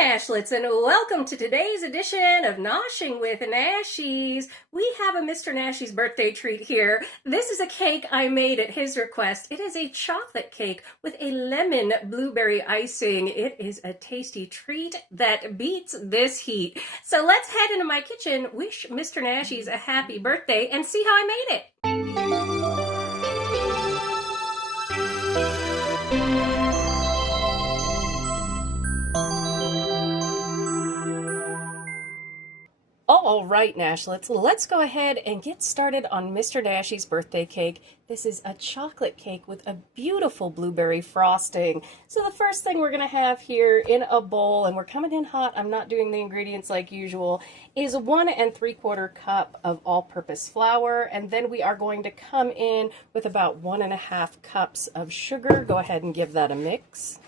Nashlets, and welcome to today's edition of Noshing with Nashies. We have a Mr. Nashies birthday treat here. This is a cake I made at his request. It is a chocolate cake with a lemon blueberry icing. It is a tasty treat that beats this heat. So let's head into my kitchen, wish Mr. Nashies a happy birthday, and see how I made it. All right, Nashlets, let's go ahead and get started on Mr. Nashies' birthday cake. This is a chocolate cake with a beautiful blueberry frosting. So the first thing we're going to have here in a bowl, and we're coming in hot, I'm not doing the ingredients like usual, is 1 3/4 cup of all-purpose flour. And then we are going to come in with about 1 1/2 cups of sugar. Go ahead and give that a mix.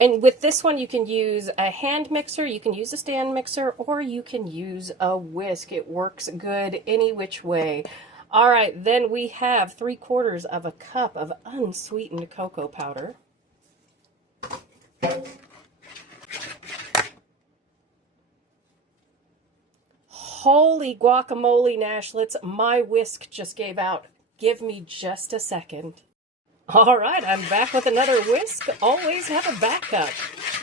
And with this one, you can use a hand mixer, you can use a stand mixer, or you can use a whisk. It works good any which way. All right, then we have 3/4 of a cup of unsweetened cocoa powder. Holy guacamole, Nashlets, my whisk just gave out. Give me just a second. All right, I'm back with another whisk. Always have a backup.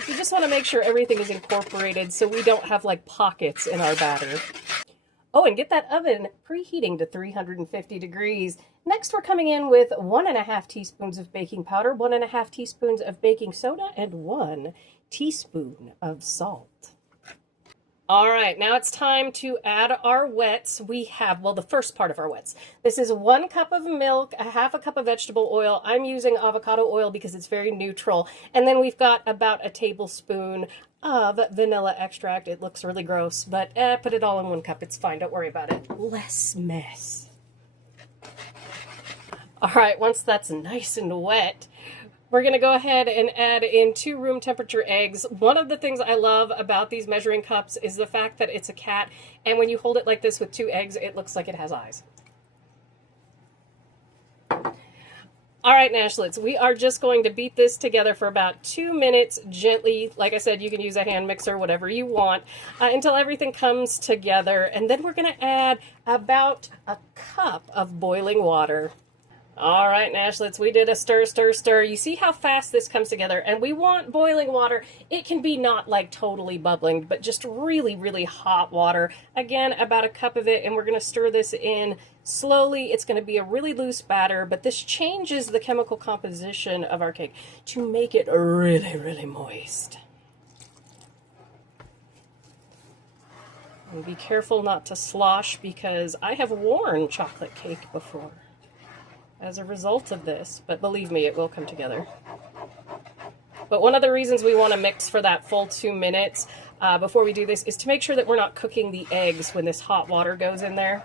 You just want to make sure everything is incorporated so we don't have like pockets in our batter. Oh, and get that oven preheating to 350 degrees. Next, we're coming in with 1 1/2 teaspoons of baking powder, 1 1/2 teaspoons of baking soda, and 1 teaspoon of salt. All right, now it's time to add our wets. We have, well, the first part of our wets. This is 1 cup of milk, 1/2 cup of vegetable oil. I'm using avocado oil because it's very neutral. And then we've got about a tablespoon of vanilla extract. It looks really gross, but put it all in 1 cup. It's fine. Don't worry about it. Less mess. All right, once that's nice and wet, we're going to go ahead and add in 2 room temperature eggs. One of the things I love about these measuring cups is the fact that it's a cat, and when you hold it like this with 2 eggs, it looks like it has eyes. All right, Nashlets, we are just going to beat this together for about 2 minutes gently. Like I said, you can use a hand mixer, whatever you want, until everything comes together. And then we're going to add about a cup of boiling water. All right, Nashlets, we did a stir, stir, stir. You see how fast this comes together, and we want boiling water. It can be not like totally bubbling, but just really, really hot water. Again, about a cup of it, and we're going to stir this in slowly. It's going to be a really loose batter, but this changes the chemical composition of our cake to make it really, really moist. And be careful not to slosh, because I have worn chocolate cake before as a result of this, but believe me, it will come together. But one of the reasons we want to mix for that full 2 minutes before we do this is to make sure that we're not cooking the eggs when this hot water goes in there.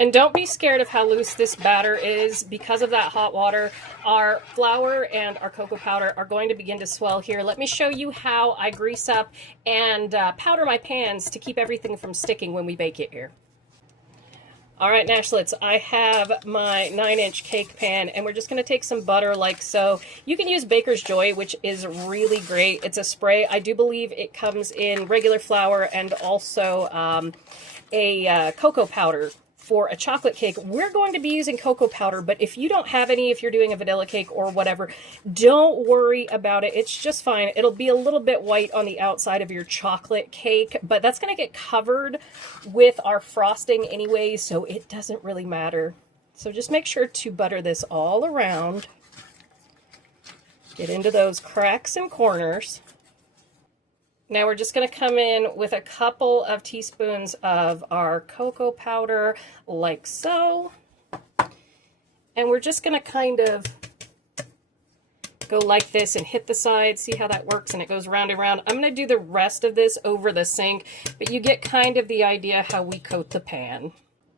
And don't be scared of how loose this batter is. Because of that hot water, our flour and our cocoa powder are going to begin to swell here. Let me show you how I grease up and powder my pans to keep everything from sticking when we bake it here. All right, Nashlets, I have my 9-inch cake pan, and we're just going to take some butter like so. You can use Baker's Joy, which is really great. It's a spray. I do believe it comes in regular flour and also a cocoa powder. For a chocolate cake, we're going to be using cocoa powder, but if you don't have any, if you're doing a vanilla cake or whatever, don't worry about it. It's just fine. It'll be a little bit white on the outside of your chocolate cake, but that's going to get covered with our frosting anyway, so it doesn't really matter. So just make sure to butter this all around. Get into those cracks and corners. Now we're just going to come in with a couple of teaspoons of our cocoa powder, like so. And we're just going to kind of go like this and hit the side. See how that works? And it goes round and round. I'm going to do the rest of this over the sink, but you get kind of the idea how we coat the pan.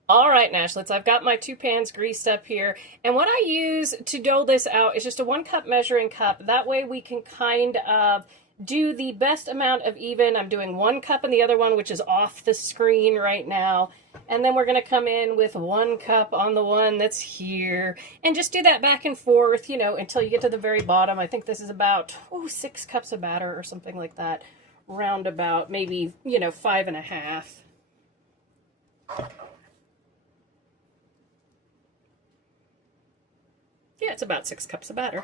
All right, Nashlets, I've got my 2 pans greased up here, and what I use to dough this out is just a 1 cup measuring cup. That way we can kind of do the best amount of even. I'm doing 1 cup in the other one, which is off the screen right now. And then we're going to come in with 1 cup on the one that's here. And just do that back and forth, you know, until you get to the very bottom. I think this is about 6 cups of batter or something like that. Roundabout, maybe, you know, 5.5. Yeah, it's about 6 cups of batter.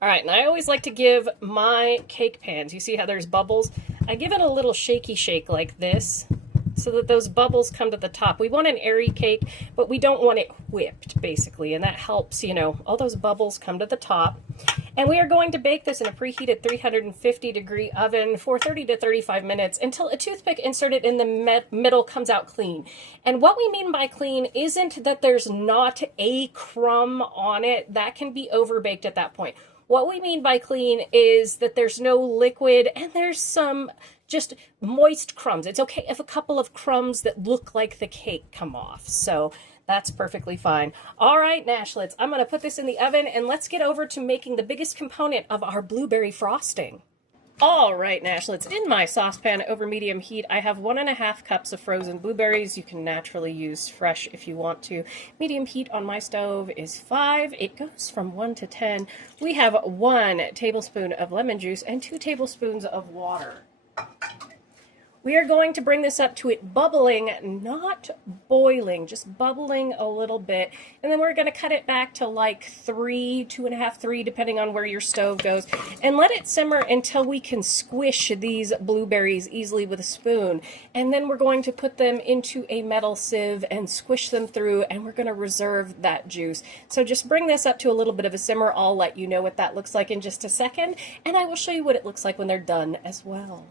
All right, and I always like to give my cake pans, you see how there's bubbles? I give it a little shaky shake like this so that those bubbles come to the top. We want an airy cake, but we don't want it whipped, basically, and that helps, you know, all those bubbles come to the top. And we are going to bake this in a preheated 350-degree oven for 30 to 35 minutes until a toothpick inserted in the middle comes out clean. And what we mean by clean isn't that there's not a crumb on it. That can be overbaked at that point. What we mean by clean is that there's no liquid and there's some just moist crumbs. It's okay if a couple of crumbs that look like the cake come off. So that's perfectly fine. All right, Nashlets, I'm going to put this in the oven and let's get over to making the biggest component of our blueberry frosting. All right, Nashlets, in my saucepan over medium heat, I have 1.5 cups of frozen blueberries. You can naturally use fresh if you want to. Medium heat on my stove is 5. It goes from 1 to 10. We have 1 tablespoon of lemon juice and 2 tablespoons of water. We are going to bring this up to it bubbling, not boiling, just bubbling a little bit. And then we're going to cut it back to like 3, 2.5, 3, depending on where your stove goes. And let it simmer until we can squish these blueberries easily with a spoon. And then we're going to put them into a metal sieve and squish them through, and we're going to reserve that juice. So just bring this up to a little bit of a simmer. I'll let you know what that looks like in just a second. And I will show you what it looks like when they're done as well.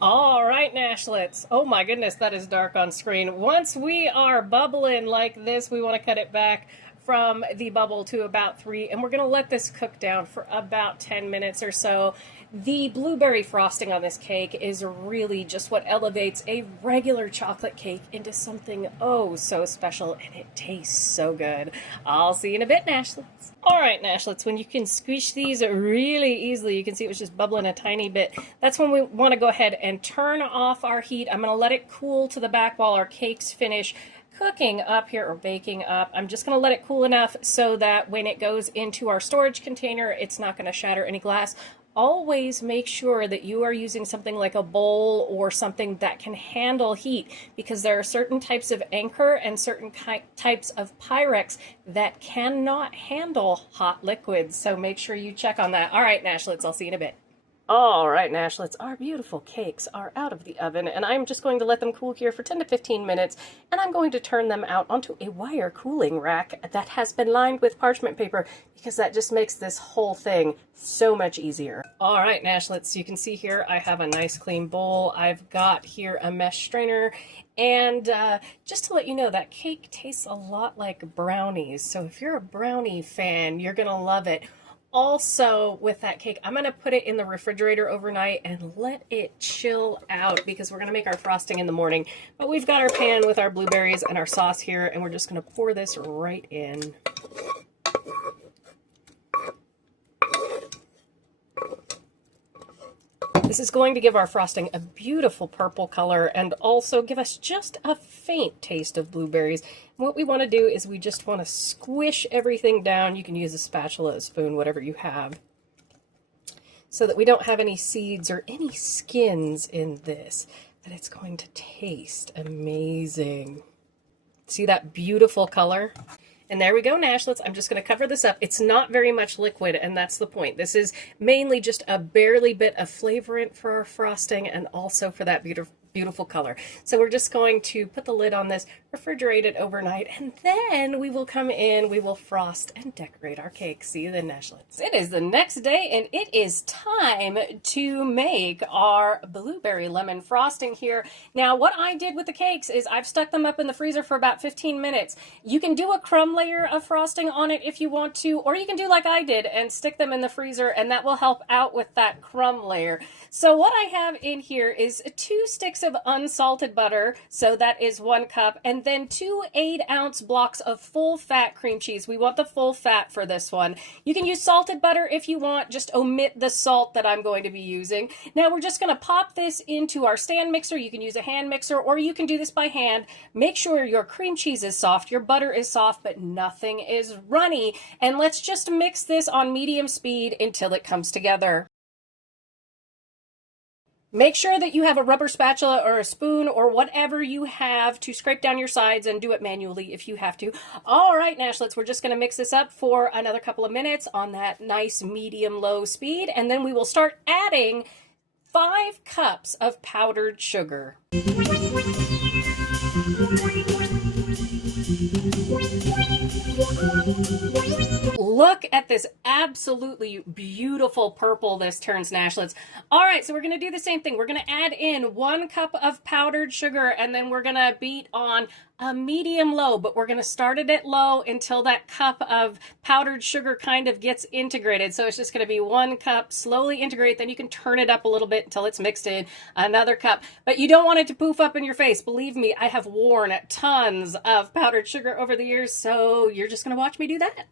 All right, Nashlets. Oh my goodness, that is dark on screen. Once we are bubbling like this, we want to cut it back from the bubble to about 3, and we're going to let this cook down for about 10 minutes or so. The blueberry frosting on this cake is really just what elevates a regular chocolate cake into something oh so special, and it tastes so good. I'll see you in a bit, Nashlets. All right, Nashlets, when you can squish these really easily, you can see it was just bubbling a tiny bit. That's when we want to go ahead and turn off our heat. I'm going to let it cool to the back while our cakes finish cooking up here, or baking up. I'm just going to let it cool enough so that when it goes into our storage container, it's not going to shatter any glass. Always make sure that you are using something like a bowl or something that can handle heat, because there are certain types of anchor and certain types of Pyrex that cannot handle hot liquids. So make sure you check on that. All right, Nashlets, I'll see you in a bit. All right, Nashlets, our beautiful cakes are out of the oven, and I'm just going to let them cool here for 10 to 15 minutes, and I'm going to turn them out onto a wire cooling rack that has been lined with parchment paper, because that just makes this whole thing so much easier. All right, Nashlets, you can see here I have a nice clean bowl. I've got here a mesh strainer, and just to let you know, that cake tastes a lot like brownies, so if you're a brownie fan, you're going to love it. Also, with that cake, I'm going to put it in the refrigerator overnight and let it chill out, because we're going to make our frosting in the morning. But we've got our pan with our blueberries and our sauce here, and we're just going to pour this right in. This is going to give our frosting a beautiful purple color and also give us just a faint taste of blueberries. And what we want to do is we just want to squish everything down. You can use a spatula, a spoon, whatever you have, so that we don't have any seeds or any skins in this. But it's going to taste amazing. See that beautiful color? And there we go, Nashlets. I'm just going to cover this up. It's not very much liquid, and that's the point. This is mainly just a barely bit of flavorant for our frosting and also for that beautiful color. So we're just going to put the lid on this, refrigerate it overnight, and then we will come in, we will frost and decorate our cake. See you then, Nashlets. It is the next day, and it is time to make our blueberry lemon frosting here. Now, what I did with the cakes is I've stuck them up in the freezer for about 15 minutes. You can do a crumb layer of frosting on it if you want to, or you can do like I did and stick them in the freezer, and that will help out with that crumb layer. So what I have in here is 2 sticks sticks of unsalted butter, so that is 1 cup, and then 2 8-ounce blocks of full fat cream cheese. We want the full fat for this one. You can use salted butter if you want, just omit the salt that I'm going to be using. Now we're just going to pop this into our stand mixer. You can use a hand mixer or you can do this by hand. Make sure your cream cheese is soft, your butter is soft, but nothing is runny. And let's just mix this on medium speed until it comes together. Make sure that you have a rubber spatula or a spoon or whatever you have to scrape down your sides, and do it manually if you have to. All right, Nashlets, we're just going to mix this up for another couple of minutes on that nice medium-low speed, and then we will start adding 5 cups of powdered sugar. Look at this absolutely beautiful purple this turns, Nashlets. All right, so we're going to do the same thing. We're going to add in 1 cup of powdered sugar, and then we're going to beat on a medium low, but we're going to start it at low until that cup of powdered sugar kind of gets integrated. So it's just going to be 1 cup, slowly integrate, then you can turn it up a little bit until it's mixed in. Another cup, but you don't want it to poof up in your face. Believe me, I have worn tons of powdered sugar over the years, so you're just going to watch me do that.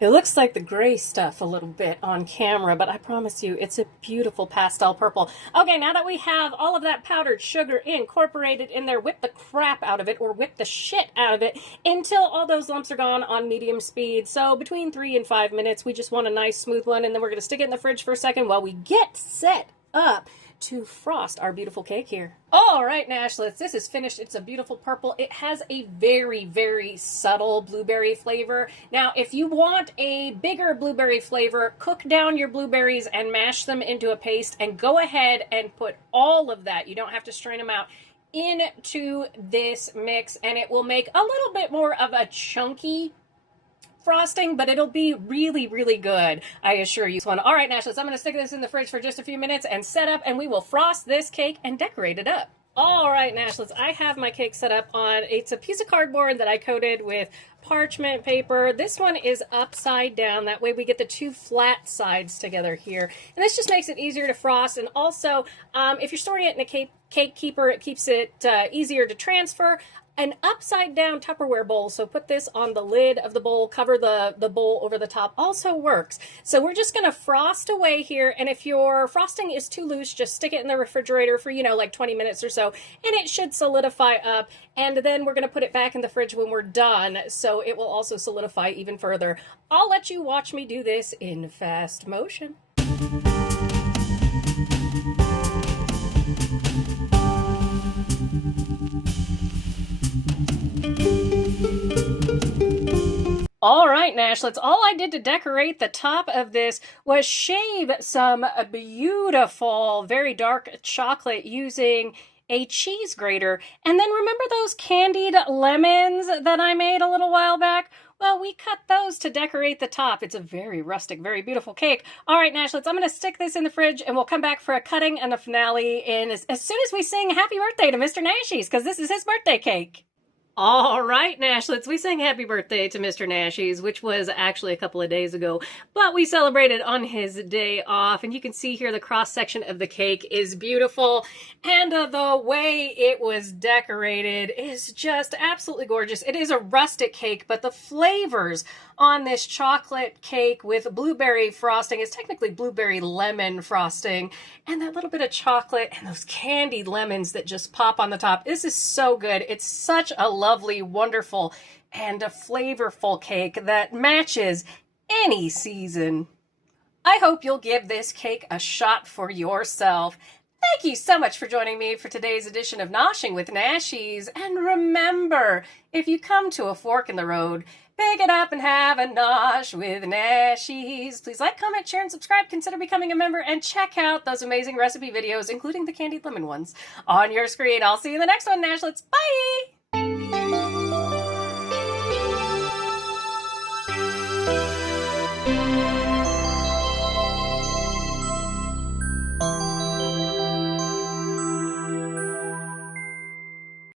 It looks like the gray stuff a little bit on camera, but I promise you it's a beautiful pastel purple. Okay, now that we have all of that powdered sugar incorporated in there, whip the crap out of it, or whip the shit out of it until all those lumps are gone on medium speed. So between 3 and 5 minutes, we just want a nice smooth one, and then we're going to stick it in the fridge for a second while we get set up to frost our beautiful cake here. All right, Nashlets, this is finished. It's a beautiful purple. It has a very, very subtle blueberry flavor. Now, if you want a bigger blueberry flavor, cook down your blueberries and mash them into a paste, and go ahead and put all of that, you don't have to strain them out, into this mix, and it will make a little bit more of a chunky frosting, but it'll be really, really good, I assure you. All right, Nashlets, I'm going to stick this in the fridge for just a few minutes and set up, and we will frost this cake and decorate it up. All right, Nashlets, I have my cake set up on, it's a piece of cardboard that I coated with parchment paper. This one is upside down. That way we get the 2 flat sides together here. And this just makes it easier to frost. And also, if you're storing it in a cake keeper, it keeps it easier to transfer. An upside down Tupperware bowl, so put this on the lid of the bowl, cover the bowl over the top, also works. So we're just going to frost away here, and if your frosting is too loose, just stick it in the refrigerator for, like 20 minutes or so, and it should solidify up, and then we're going to put it back in the fridge when we're done, so it will also solidify even further. I'll let you watch me do this in fast motion. All right, Nashlets, all I did to decorate the top of this was shave some beautiful, very dark chocolate using a cheese grater. And then remember those candied lemons that I made a little while back? Well, we cut those to decorate the top. It's a very rustic, very beautiful cake. All right, Nashlets, I'm going to stick this in the fridge, and we'll come back for a cutting and a finale as soon as we sing happy birthday to Mr. Nashies, because this is his birthday cake. All right, Nashlets, we sang happy birthday to Mr. Nashies, which was actually a couple of days ago, but we celebrated on his day off, and you can see here the cross-section of the cake is beautiful, and the way it was decorated is just absolutely gorgeous. It is a rustic cake, but the flavors on this chocolate cake with blueberry frosting is technically blueberry lemon frosting, and that little bit of chocolate and those candied lemons that just pop on the top. This is so good. It's such a lovely, wonderful, and a flavorful cake that matches any season. I hope you'll give this cake a shot for yourself. Thank you so much for joining me for today's edition of Noshing with Nashies. And remember, if you come to a fork in the road, pick it up and have a nosh with Nashies. Please like, comment, share, and subscribe. Consider becoming a member and check out those amazing recipe videos, including the candied lemon ones, on your screen. I'll see you in the next one, Nashlets. Bye!